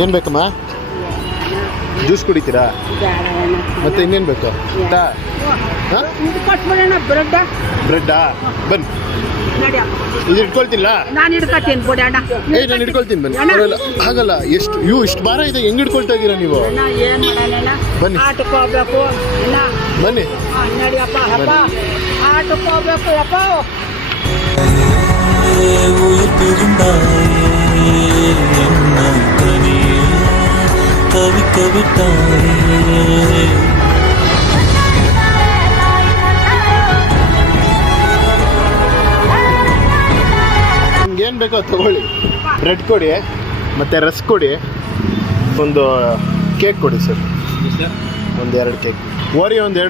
ಏನು ಬೇಕಮ್ಮ? ಜ್ಯೂಸ್ ಕುಡಿತೀರಾ? ಮತ್ತೆ ಇನ್ನೇನು ಬೇಕು? ಬ್ರೆಡ್ಡಾ? ಬನ್ನಿ, ಇದು ಇಟ್ಕೊಳ್ತಿಲ್ಲ. ನಾನು ಹಿಡ್ಕೊತೀನಿ ಬಿಡಿ ಅಣ್ಣ. ನಾನು ಹಿಡ್ಕೊಳ್ತೀನಿ ಬನ್ನಿ. ಆಗಲ್ಲ. ಇಷ್ಟು ಭಾರ ಇದೆ, ಹೆಂಗ್ ಹಿಡ್ಕೊಳ್ತಾ ಇದ್ದೀರಾ ನೀವು? ಏನ್ ಮಾಡೋಣ, ಬನ್ನಿ ಆಟಕ್ಕೆ ಹೋಗ್ಬೇಕು. ಬನ್ನಿ ನಡಿಯಪ್ಪ, ಅಪ್ಪ ಆಟಕ್ಕೆ ಹೋಗ್ಬೇಕು ಅಪ್ಪ. ನಿಮ್ಗೇನು ಬೇಕೋ ತಗೊಳ್ಳಿ. ಬ್ರೆಡ್ ಕೊಡಿ, ಮತ್ತು ರಸ್ ಕೊಡಿ, ಒಂದು ಕೇಕ್ ಕೊಡಿ ಸರ್. ಒಂದು 2 ಕೇಕ್. ಓರಿಯೋ ಒಂದು 2